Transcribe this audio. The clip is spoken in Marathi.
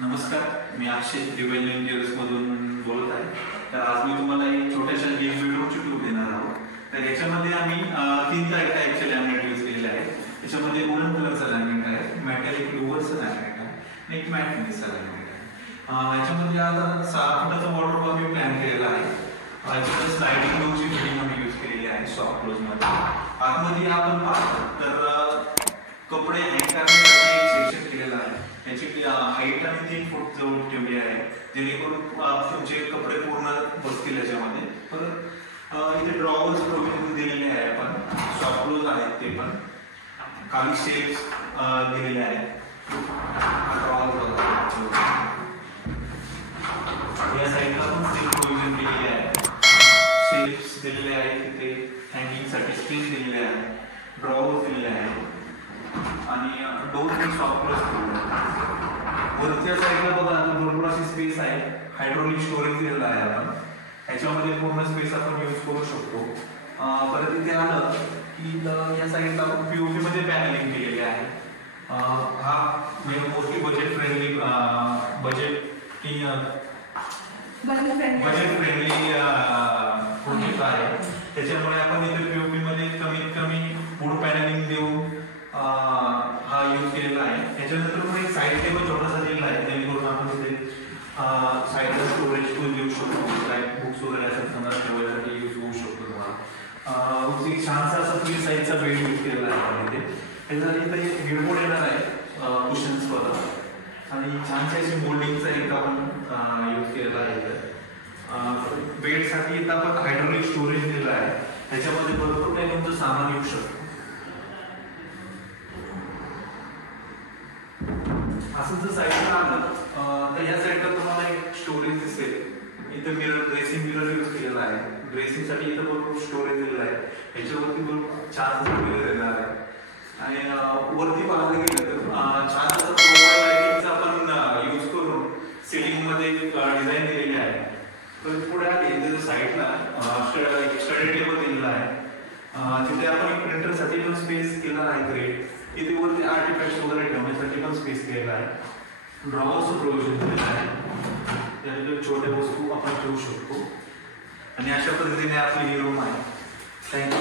नमस्कार, मी अक्षय डिवाइन इंटिरियर्स मधून बोलत आहे. तर आज मी तुम्हाला एक छोट्याशा गेम बेडरूमची टूर देणार आहोत. तर याच्यामध्ये आम्ही 3 टाईप ॲक्च्युअली लॅमिनेट यूज केलेले आहे. याच्यामध्ये वुडन कलरचा लॅमिनेट आहे, मेटॅलिक लुअरचा लॅमिनेट आहे आणि एक मॅट फिनिशचा लॅमिनेट आहे. याच्यामध्ये आता 6 फुटाचा वॉर्डरोब आम्ही प्लॅन केलेला आहे. याच्यामध्ये स्लायडिंग डोअरची फिटिंग आम्ही यूज केलेली आहे सॉफ्ट क्लोजमध्ये. आतमध्ये आपण पाहतो तर कपडे हँग करण्यासाठी एक सेक्शन केलेला आहे. याची हाईट आणि 3 फूट जवळ ठेवली आहे, जेणेकरून तुमचे कपडे पूर्ण बसतील याच्यामध्ये. परत इथे ड्रॉवर्स प्रोव्हिजन दिलेले आहे, आपण सॉफ्ट क्लोज आहेत ते पण. खाली शेप्स दिलेले आहेत. या साईडला पण सेम प्रोव्हिजन दिलेले आहे, शेप्स दिलेले आहेत. तिथे हँगिंगसाठी स्पेस दिलेले आहे, ड्रॉवर्स दिलेले आहेत आणि डोर पण सॉफ्ट क्लोज दिलेले आहे. वरच्या साईडला बघा भरपूर अशी स्पेस आहे. हायड्रोलिक स्टोरेज दिलेला आहे आपण. ह्याच्यामध्ये पूर्ण स्पेस आपण यूज करू शकतो. परत इथे आलं की या साईडला पीओपी मध्ये पॅनलिंग केलेली आहे. हा म्हणजे मोस्टली बजेट फ्रेंडली प्रोजेक्ट आहे. त्याच्यामुळे आपण इथे पीओपी मध्ये कमीत कमी वूड पॅनलिंग देऊन हा यूज केलेला आहे. त्याच्यानंतर पण एक साईड टेबल छोटासा दिलेला आहे, जेणेकरून आपण इथे साईडला स्टोरेज टूल देऊ शकतो. लाईक बुक्स वगैरे असं समजा ठेवायसाठी यूज होऊ शकतो तुम्हाला. एक छानसा असा फ्री साईजचा बेड यूज केलेला आहे आपण इथे. त्याच्यासाठी इथे एक हेडबोर्ड येणार आहे कुशन्स वर आणि छानशी अशी मोल्डिंगचा एक आपण यूज केलेला आहे इथे. बेडसाठी इथं आपण हायड्रोलिक स्टोरेज दिलेला आहे. त्याच्यामध्ये भरपूर काही तुमचं सामान येऊ शकतं. असं जर साईडला आलं तर या साईडला तुम्हाला एक स्टोरेज दिसेल. इथं मिरर, ड्रेसिंग मिरर यूज केलेला आहे. ड्रेसिंगसाठी इथं भरपूर स्टोरेज दिलेला आहे. ह्याच्यावरती भरपूर छान असं मिरर येणार आहे. आणि वरती पाहायला गेलं तर छान असं प्रोफाईल लाईटिंगचा आपण यूज करून सिलिंगमध्ये डिझाईन दिलेली आहे. तर पुढे आले साईडला स्टडी टेबल दिलेला आहे. तिथे आपण एक प्रिंटरसाठी पण स्पेस केला आहे ग्रेट. इथे वरती आर्टिफॅक्ट्स वगैरे ठेवण्यासाठी पण स्पेस केलेला आहे. ड्रॉवर्सचं प्रोव्हिजन दिलेलं आहे, त्याच्यात छोट्या वस्तू आपण ठेवू शकतो. आणि अशा पद्धतीने आपली ही रूम आहे. थँक्यू.